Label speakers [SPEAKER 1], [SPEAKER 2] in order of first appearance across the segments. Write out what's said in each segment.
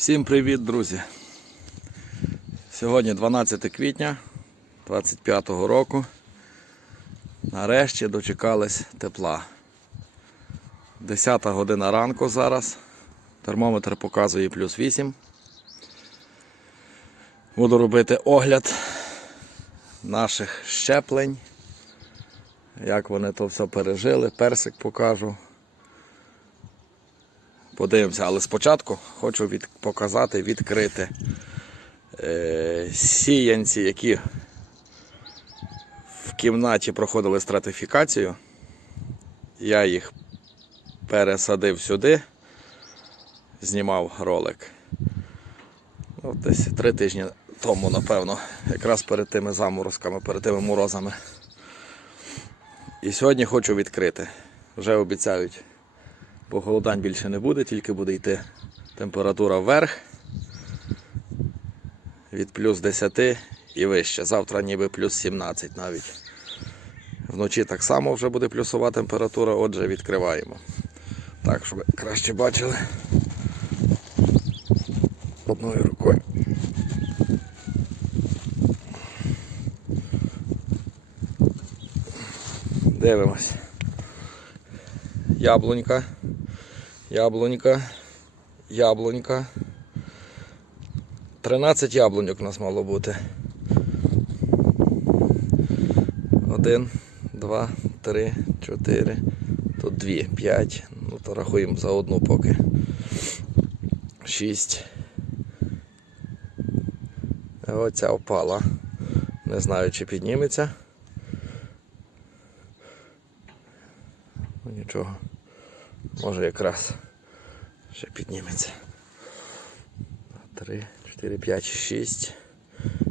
[SPEAKER 1] Всім привіт, друзі! Сьогодні 12 квітня 25-го року. Нарешті дочекались тепла. 10 година ранку зараз. Термометр показує плюс 8. Буду робити огляд наших щеплень. Як вони то все пережили, персик покажу. Подивимося, але спочатку хочу від, показати, відкрити е, сіянці, які в кімнаті проходили стратифікацію. Я їх пересадив сюди, знімав ролик. Ну, десь три тижні тому, напевно, якраз перед тими заморозками, перед тими морозами. І сьогодні хочу відкрити. Вже обіцяють Похолодань більше не буде, тільки буде йти температура вверх від плюс 10 і вище. Завтра ніби плюс 17 навіть. Вночі так само вже буде плюсова температура, отже відкриваємо. Так, щоб краще бачили. Одною рукою. Дивимось. Яблунька, яблунька, яблунька. 13 яблуньок у нас мало бути. Один, два, три, чотири. Тут дві, п'ять. Ну то рахуємо за одну поки. Шість. Оця впала. Не знаю, чи підніметься. Ну нічого. Може якраз ще підніметься. Три, чотири, п'ять, шість,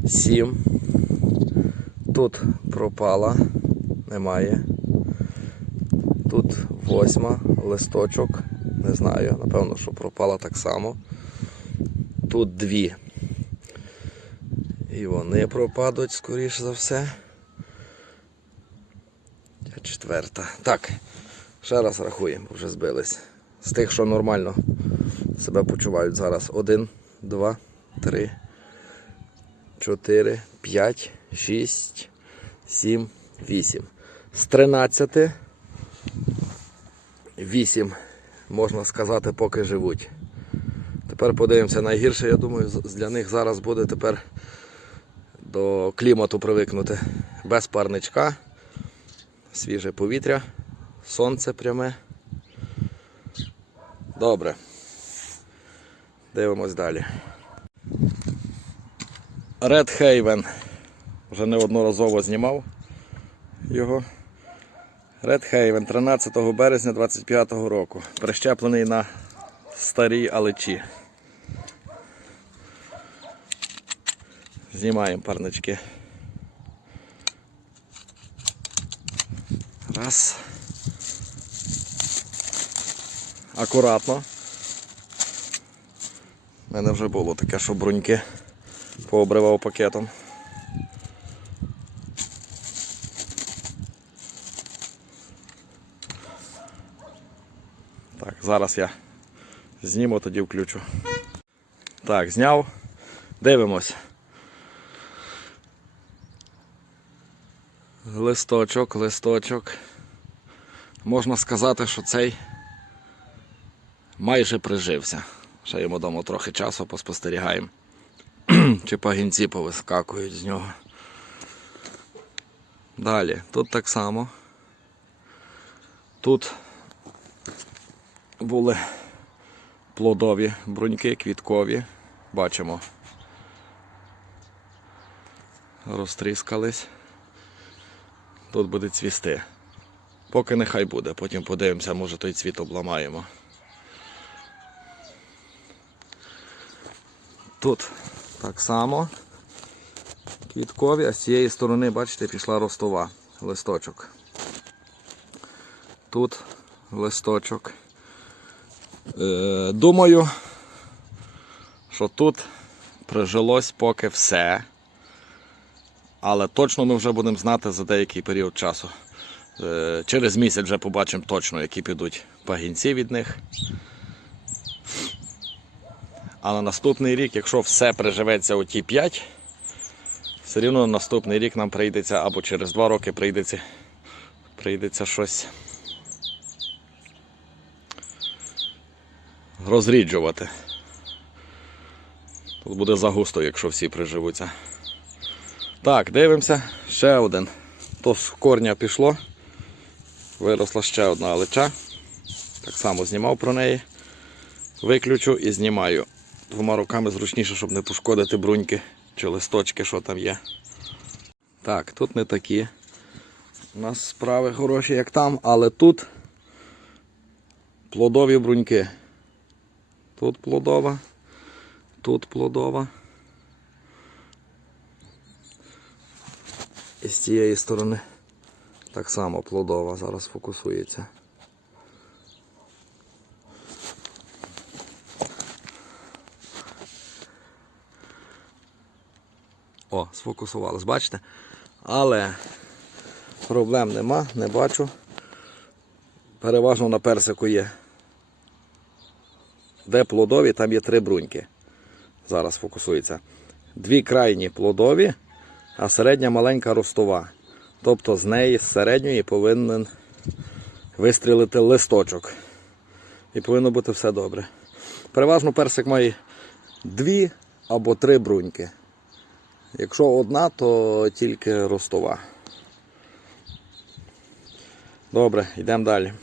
[SPEAKER 1] сім. Тут пропала, немає. Тут восьма, листочок. Не знаю, напевно, що пропала так само. Тут дві. І вони пропадуть, скоріш за все. Четверта. Так. Ще раз рахуємо, вже збились. З тих, що нормально себе почувають зараз. Один, два, три, чотири, п'ять, шість, сім, вісім. З 13 вісім, можна сказати, поки живуть. Тепер подивимося, найгірше, я думаю, для них зараз буде тепер до клімату привикнути. Без парничка, свіже повітря сонце пряме. Добре. Дивимось далі. Red Haven. Вже неодноразово знімав його. Red Haven 13 березня 25 року. Прищеплений на старій алечі. Знімаємо парнички. Раз. Акуратно. У мене вже було таке, що бруньки пообривав пакетом. Так, зараз я зніму, тоді включу. Так, зняв. Дивимось. Листочок, листочок. Можна сказати, що цей майже прижився. Ще йому дамо трохи часу, поспостерігаємо. Чи пагінці повискакують з нього. Далі, тут так само. Тут були плодові бруньки, квіткові. Бачимо. Розтріскались. Тут буде цвісти. Поки нехай буде, потім подивимося, може той цвіт обламаємо. Тут так само квіткові, а з цієї сторони, бачите, пішла ростова листочок. Тут листочок. Е, думаю, що тут прижилось поки все. Але точно ми вже будемо знати за деякий період часу. Е, через місяць вже побачимо точно, які підуть пагінці від них. А на наступний рік, якщо все приживеться у ті 5, все рівно наступний рік нам прийдеться або через 2 роки прийдеться, прийдеться щось розріджувати. Тут буде загусто, якщо всі приживуться. Так, дивимося. Ще один. То з корня пішло. Виросла ще одна алеча. Так само знімав про неї. Виключу і знімаю. Двома руками зручніше, щоб не пошкодити бруньки чи листочки, що там є. Так, тут не такі. У нас справи хороші, як там, але тут плодові бруньки. Тут плодова, тут плодова. І з цієї сторони так само плодова зараз фокусується. О, сфокусувалось, бачите? Але проблем нема, не бачу. Переважно на персику є. Де плодові, там є три бруньки. Зараз фокусується. Дві крайні плодові, а середня маленька ростова. Тобто з неї з середньої повинен вистрілити листочок. І повинно бути все добре. Переважно персик має дві або три бруньки. Якщо одна, то тільки ростова. Добре, йдемо далі.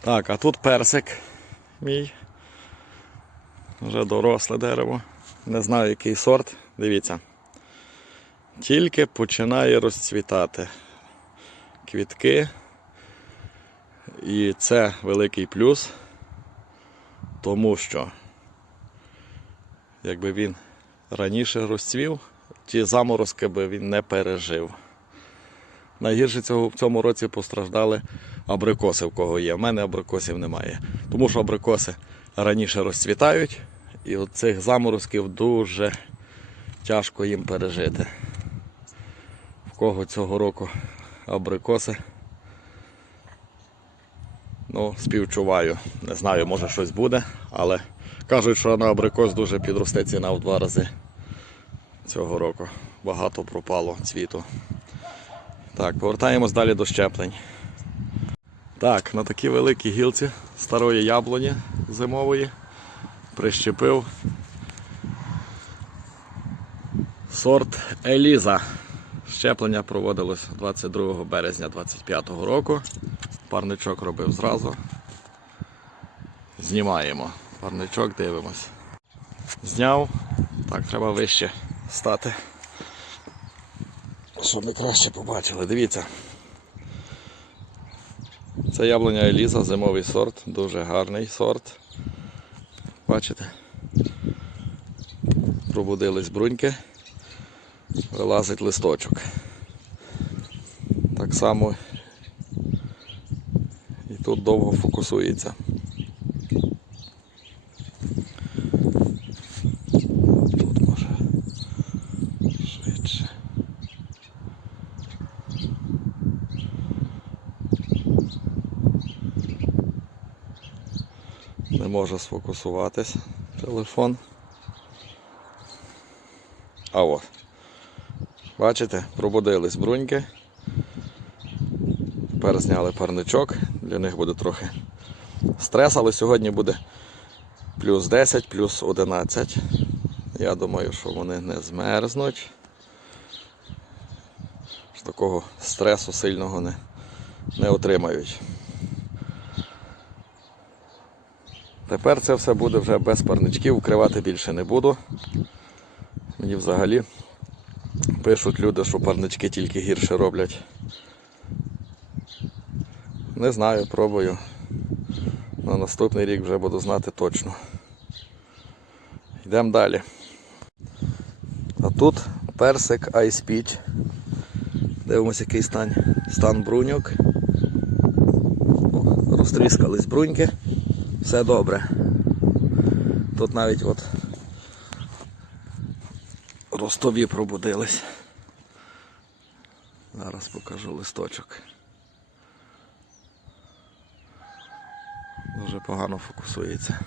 [SPEAKER 1] Так, а тут персик мій. Вже доросле дерево. Не знаю який сорт. Дивіться. Тільки починає розцвітати квітки. І це великий плюс, тому що якби він раніше розцвів, ті заморозки би він не пережив. Найгірше цього, в цьому році постраждали абрикоси, в кого є. В мене абрикосів немає. Тому що абрикоси раніше розцвітають, і от цих заморозків дуже тяжко їм пережити. В кого цього року абрикоси. Ну, співчуваю. Не знаю, може щось буде, але кажуть, що на абрикос дуже підросте ціна в два рази цього року. Багато пропало цвіту. Так, повертаємось далі до щеплень. Так, на такій великій гілці старої яблуні зимової прищепив сорт Еліза. Щеплення проводилось 22 березня 25 року. Парничок робив зразу. Знімаємо. Парничок дивимось. Зняв. Так, треба вище стати. Щоб ми краще побачили. Дивіться. Це яблуня Еліза, зимовий сорт, дуже гарний сорт. Бачите? Пробудились бруньки, вилазить листочок. Так само і тут довго фокусується. Може сфокусуватись телефон. А от. Бачите, пробудились бруньки. Тепер зняли парничок, для них буде трохи стрес, але сьогодні буде плюс 10, плюс 11. Я думаю, що вони не змерзнуть. Такого стресу сильного не, не отримають. Тепер це все буде вже без парничків, вкривати більше не буду. Мені взагалі пишуть люди, що парнички тільки гірше роблять. Не знаю, пробую. На наступний рік вже буду знати точно. Йдемо далі. А тут персик Ice Peach. Дивимося, який стан, стан бруньок. Розтріскались бруньки все добре. Тут навіть от ростові пробудились. Зараз покажу листочок. Дуже погано фокусується.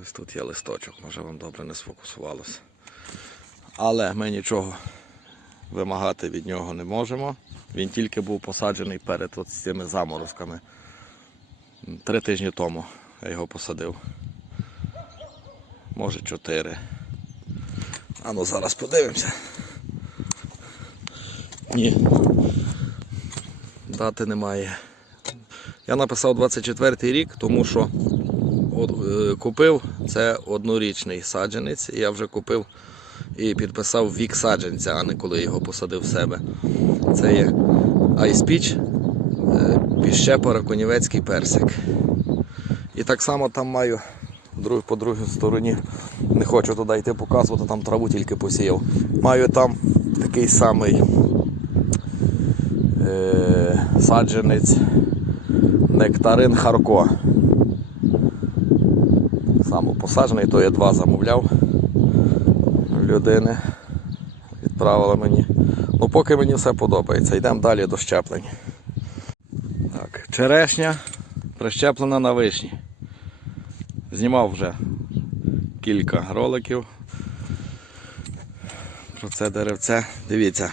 [SPEAKER 1] Ось тут є листочок, може вам добре не сфокусувалося. Але ми нічого вимагати від нього не можемо. Він тільки був посаджений перед от цими заморозками. Три тижні тому я його посадив. Може чотири. А ну зараз подивимося. Ні. Дати немає. Я написав 24 й рік, тому що е, купив це однорічний саджанець. і Я вже купив і підписав вік саджанця, а не коли його посадив в себе. Це є Peach, е, піщепа персик. І так само там маю по другій стороні. Не хочу туди йти показувати, там траву тільки посіяв. Маю там такий самий е, саджанець нектарин Харко. Самопосаджений, то я два замовляв людини. Відправила мені. Ну, поки мені все подобається. Йдемо далі до щеплень. Так, черешня прищеплена на вишні. Знімав вже кілька роликів про це деревце. Дивіться,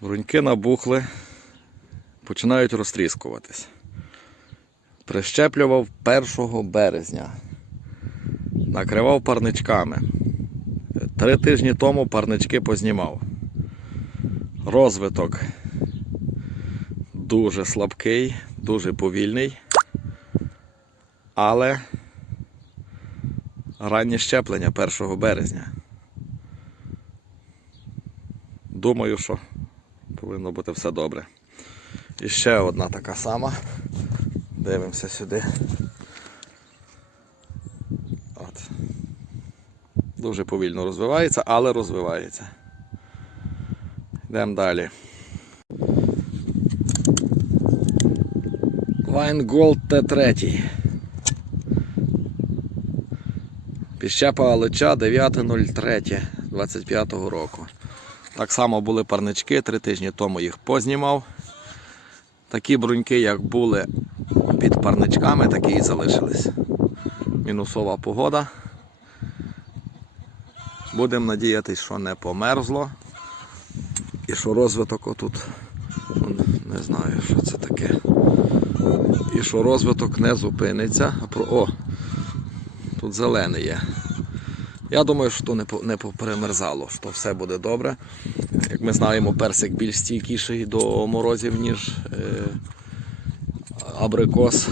[SPEAKER 1] бруньки набухли, починають розтріскуватись. Прищеплював 1 березня. Накривав парничками. Три тижні тому парнички познімав. Розвиток дуже слабкий, дуже повільний. Але раннє щеплення 1 березня. Думаю, що повинно бути все добре. І ще одна така сама. Дивимося сюди. От. Дуже повільно розвивається, але розвивається. Йдемо далі. Gold Т3. Піщепа Алича 9.03.25 року. Так само були парнички, три тижні тому їх познімав. Такі бруньки, як були під парничками, такі і залишились. Мінусова погода. Будемо надіятися, що не померзло. І що розвиток отут. Не знаю, що це таке. І що розвиток не зупиниться. А про... О! Тут зелений є. Я думаю, що то не, поперемерзало, що все буде добре. Як ми знаємо, персик більш стійкіший до морозів, ніж е, абрикос.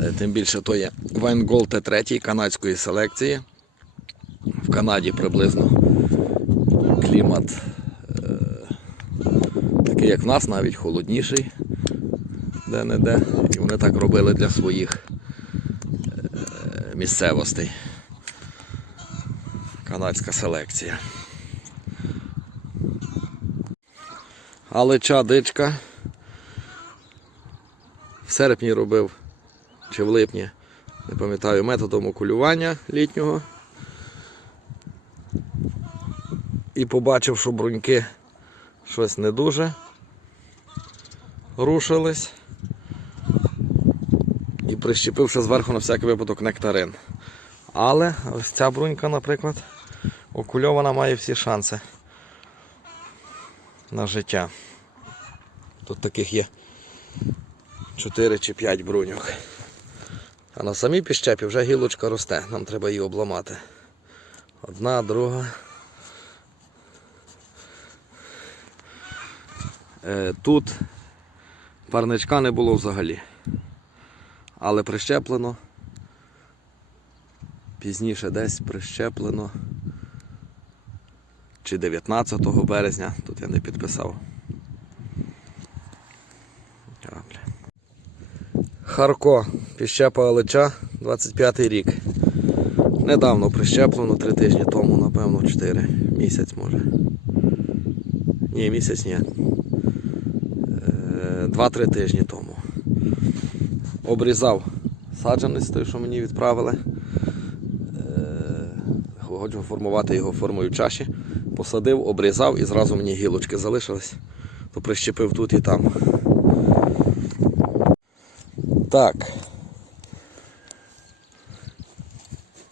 [SPEAKER 1] Е, Тим більше то є Вайнгол Т3 канадської селекції. В Канаді приблизно клімат е, такий, як в нас, навіть холодніший де-не-де. І вони так робили для своїх е, місцевостей. Канадська селекція. Алича дичка. В серпні робив чи в липні, не пам'ятаю, методом окулювання літнього. І побачив, що бруньки щось не дуже рушились. І прищепив ще зверху на всякий випадок нектарин. Але ось ця брунька, наприклад, окульована має всі шанси на життя. Тут таких є 4 чи 5 бруньок. А на самій піщепі вже гілочка росте, нам треба її обламати. Одна, друга. Тут парничка не було взагалі. Але прищеплено. Пізніше десь прищеплено. Чи 19 березня, тут я не підписав. Харко, піщепа Алича, 25 рік. Недавно прищеплено, 3 тижні тому, напевно, 4. Місяць може. Ні, місяць ні. Е, 2-3 тижні тому. Обрізав саджанець той, що мені відправили. Е, Хочу формувати його формою чаші. Посадив, обрізав і зразу мені гілочки залишились. То прищепив тут і там. Так.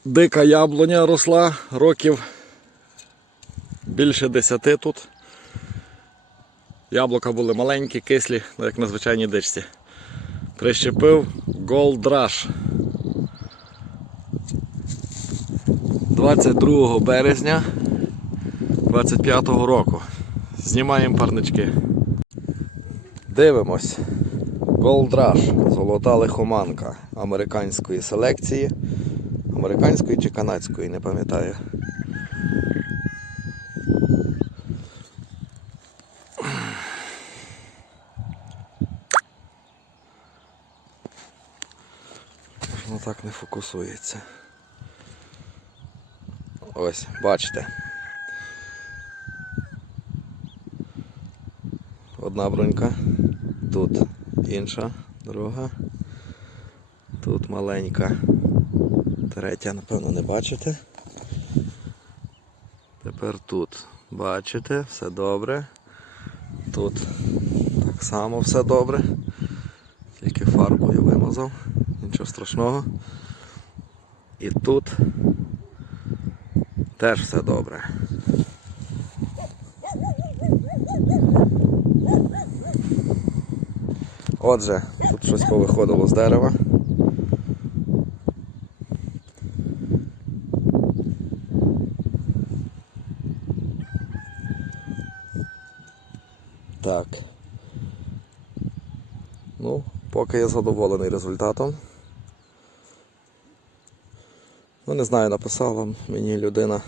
[SPEAKER 1] дика яблуня росла років більше десяти тут. Яблука були маленькі, кислі, ну, як на звичайній дичці. Прищепив Gold Rush. 22 березня 25 року. Знімаємо парнички. Дивимось. Gold Rush, золота лихоманка американської селекції. Американської чи канадської, не пам'ятаю. Воно так не фокусується. Ось, бачите. Одна бронька, тут інша, друга, тут маленька, третя, напевно, не бачите. Тепер тут бачите, все добре. Тут так само все добре. Тільки фарбою вимазав, нічого страшного. І тут теж все добре. Отже, тут щось повиходило з дерева. Так. Ну, поки я задоволений результатом. Ну, не знаю, написала мені людина.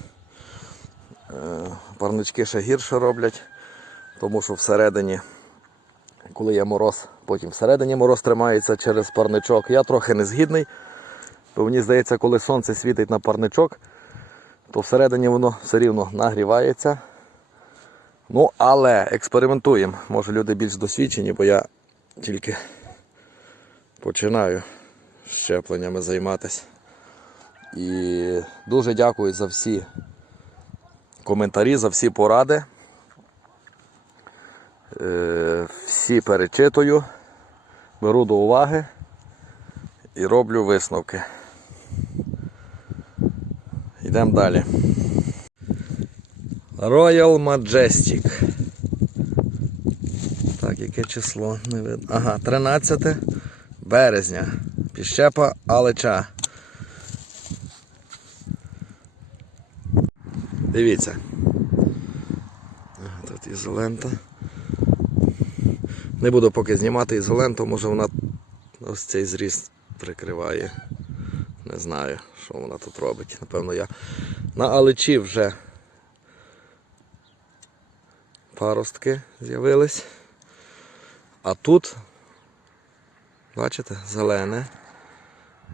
[SPEAKER 1] е, Парнички ще гірше роблять, тому що всередині, коли є мороз, потім всередині мороз тримається через парничок. Я трохи не згідний, бо мені здається, коли сонце світить на парничок, то всередині воно все рівно нагрівається. Ну, але експериментуємо. Може люди більш досвідчені, бо я тільки починаю щепленнями займатися. І дуже дякую за всі коментарі, за всі поради. Е, Всі перечитую, беру до уваги і роблю висновки. Йдемо далі. Royal Majestic. Так, яке число? Не видно. Ага, 13 березня. Піщепа Алеча. Дивіться. Тут ізолента. Не буду поки знімати ізоленту, може вона ось цей зріз прикриває. Не знаю, що вона тут робить. Напевно, я на алечі вже паростки з'явились. А тут, бачите, зелене.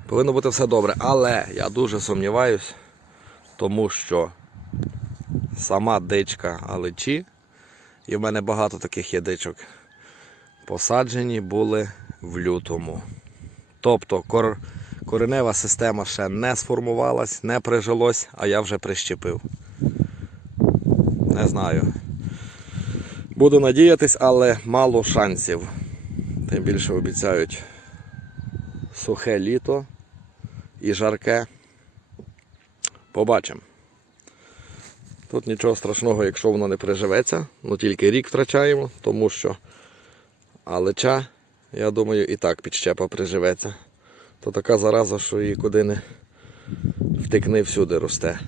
[SPEAKER 1] Повинно бути все добре. Але я дуже сумніваюсь, тому що сама дичка алечі, і в мене багато таких є дичок, посаджені були в лютому. Тобто кор... коренева система ще не сформувалась, не прижилось, а я вже прищепив. Не знаю. Буду надіятись, але мало шансів. Тим більше обіцяють сухе літо і жарке. Побачимо. Тут нічого страшного, якщо воно не приживеться, ну тільки рік втрачаємо, тому що алеча, я думаю, і так підщепа приживеться. То така зараза, що її куди не втекни, всюди росте.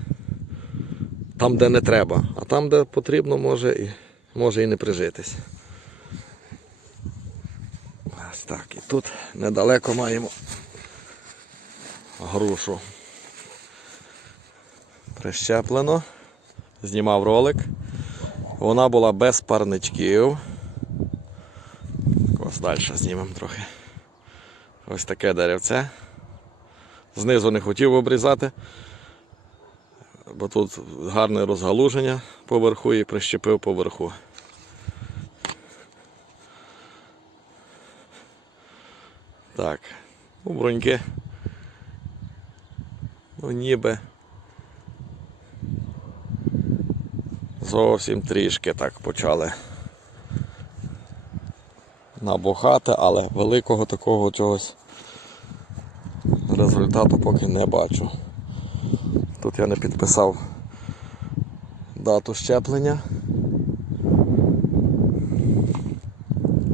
[SPEAKER 1] Там, де не треба, а там, де потрібно, може і, може і не прижитись. Ось так. І тут недалеко маємо грушу. Прищеплено. Знімав ролик. Вона була без парничків. Ось далі знімемо трохи. Ось таке деревце. Знизу не хотів обрізати, бо тут гарне розгалуження поверху і прищепив поверху. Так, ну, броньки. Ну ніби. Зовсім трішки так почали набухати, але великого такого чогось результату поки не бачу. Тут я не підписав дату щеплення.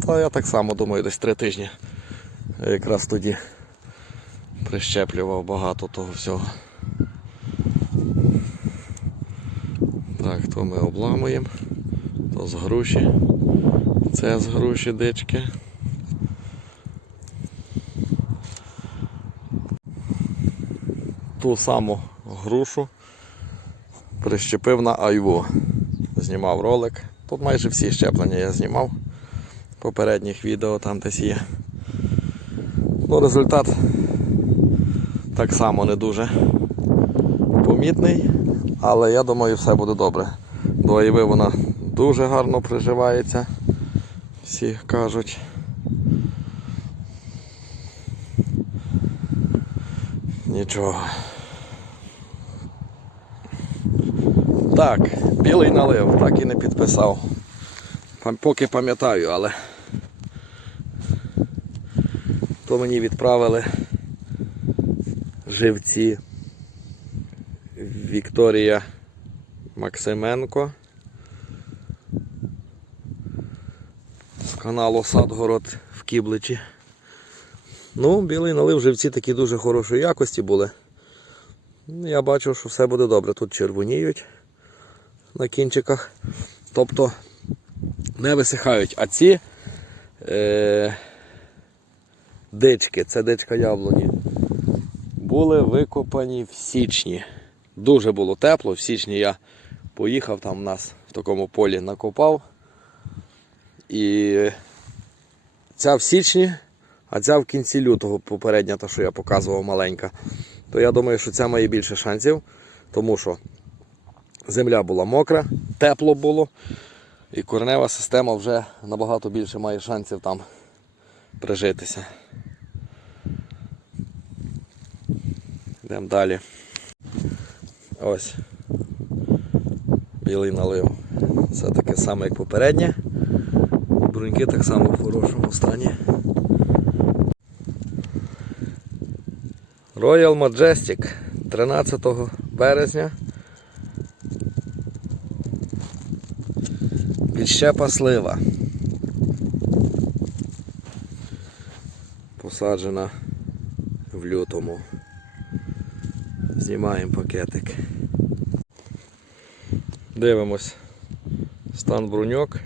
[SPEAKER 1] Та я так само думаю, десь три тижні. Я якраз тоді прищеплював багато того всього. Так, ми обламуємо, то з груші, це з груші дички. Ту саму грушу прищепив на айву. Знімав ролик. Тут майже всі щеплення я знімав попередніх відео там десь є. Ну, результат так само не дуже помітний, але я думаю, все буде добре. До Айви вона дуже гарно приживається, всі кажуть. Нічого. Так, білий налив, так і не підписав. Поки пам'ятаю, але то мені відправили живці Вікторія Максименко каналу Садгород в Кібличі. Ну, білий налив живці такі дуже хорошої якості були. Ну, Я бачу, що все буде добре. Тут червоніють на кінчиках. Тобто не висихають. А ці е, дички, це дичка яблуні, були викопані в січні. Дуже було тепло. В січні я поїхав там у нас в такому полі накопав. І ця в січні, а ця в кінці лютого, попередня, та, що я показував маленька. То я думаю, що ця має більше шансів, тому що земля була мокра, тепло було. І коренева система вже набагато більше має шансів там прижитися. Йдемо далі. Ось. Білий налив. Це таке саме, як попереднє. Бруньки так само в хорошому стані. Royal Majestic 13 березня. Підщепа слива. Посаджена в лютому. Знімаємо пакетик. Дивимось стан бруньок.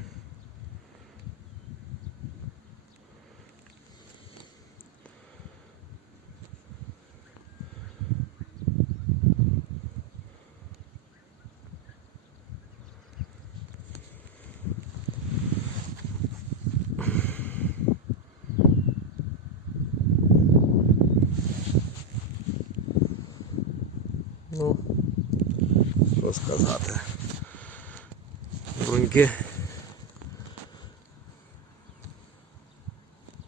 [SPEAKER 1] Ну, що сказати. Бруньки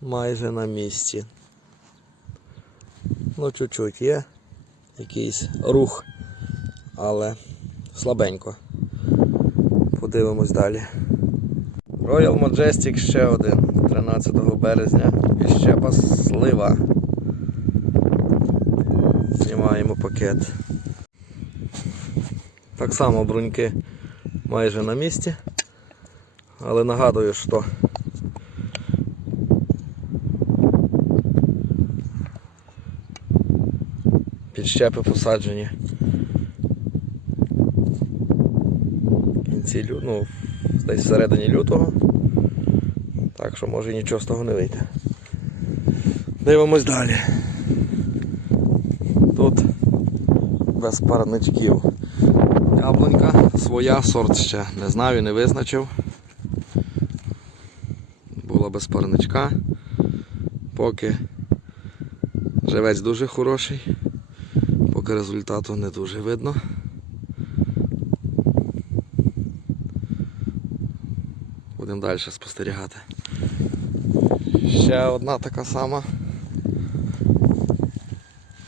[SPEAKER 1] майже на місці. Ну, чуть-чуть є якийсь рух, але слабенько. Подивимось далі. Royal Majestic ще один 13 березня і щепа слива. Знімаємо пакет. Само бруньки майже на місці. Але нагадую, що підщепи посаджені в кінці ну, десь всередині лютого. Так що може нічого з того не вийде. Дивимось далі. Тут без парничків. Яблунька своя, сорт ще не знаю, не визначив. Була без парничка. Поки живець дуже хороший, поки результату не дуже видно. Будемо далі спостерігати. Ще одна така сама.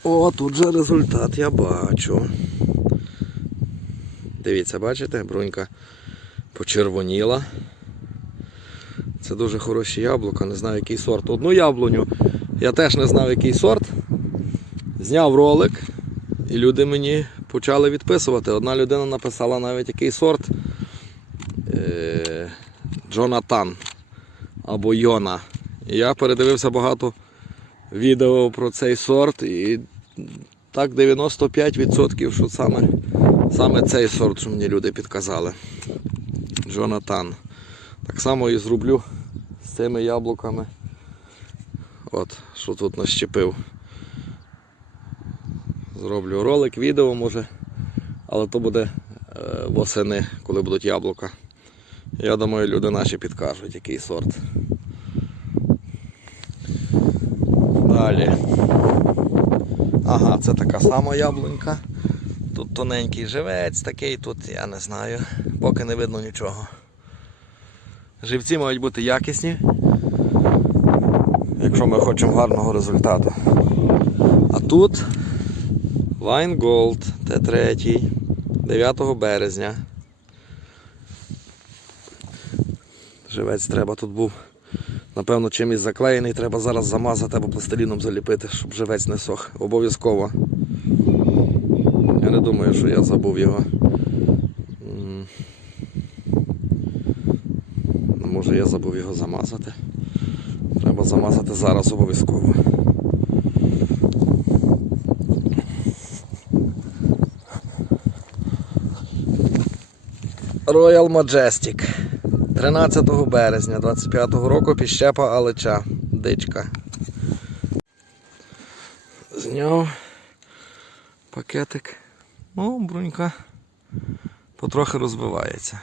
[SPEAKER 1] О, тут же результат я бачу. Дивіться, бачите, брунька почервоніла. Це дуже хороші яблука, не знаю який сорт. Одну яблуню я теж не знав який сорт. Зняв ролик І люди мені почали відписувати. Одна людина написала навіть який сорт е, Джонатан або Йона. І я передивився багато відео про цей сорт і так 95% що саме, саме цей сорт, що мені люди підказали. Джонатан. Так само і зроблю з цими яблуками. От, що тут нащепив. Зроблю ролик, відео може, але то буде е, восени, коли будуть яблука. Я думаю, люди наші підкажуть, який сорт. Далі. Ага, це така сама яблунька. Тут тоненький живець такий, тут я не знаю, поки не видно нічого. Живці мають бути якісні, якщо ми хочемо гарного результату. А тут Wine Gold Т3 9 березня. Живець треба тут був. Напевно, чимось заклеєний, треба зараз замазати або пластиліном заліпити, щоб живець не сох. Обов'язково. Не думаю, що я забув його. Ну, Може я забув його замазати. Треба замазати зараз обов'язково. Royal Majestic. 13 березня 25 року піщепа Алича. Дичка. Зняв пакетик. Ну, брунька потрохи розвивається.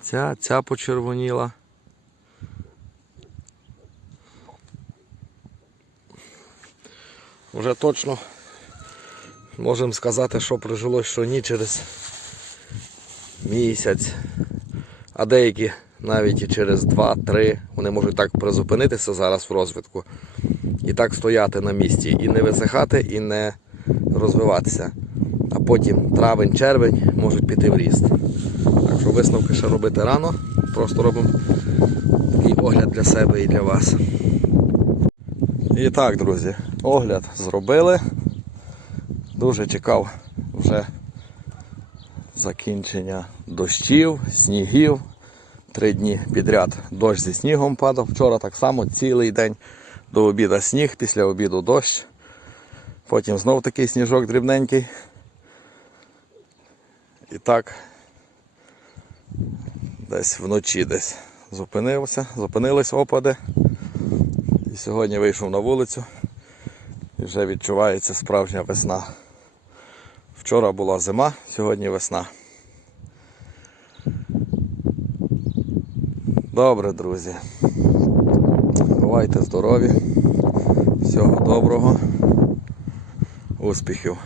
[SPEAKER 1] Ця, ця почервоніла. Вже точно можемо сказати, що прижилось, що ні через місяць, а деякі навіть і через 2-3 вони можуть так призупинитися зараз в розвитку і так стояти на місці, і не висихати, і не розвиватися. А потім травень, червень можуть піти в ріст. Так що висновки ще робити рано. Просто робимо такий огляд для себе і для вас. І так, друзі, огляд зробили. Дуже чекав вже закінчення дощів, снігів. Три дні підряд дощ зі снігом падав. Вчора так само цілий день до обіду сніг, після обіду дощ. Потім знов такий сніжок дрібненький. І так десь вночі десь зупинився, зупинились опади. І сьогодні вийшов на вулицю і вже відчувається справжня весна. Вчора була зима, сьогодні весна. Добре, друзі. Бувайте здорові. Всього доброго. Успіхів.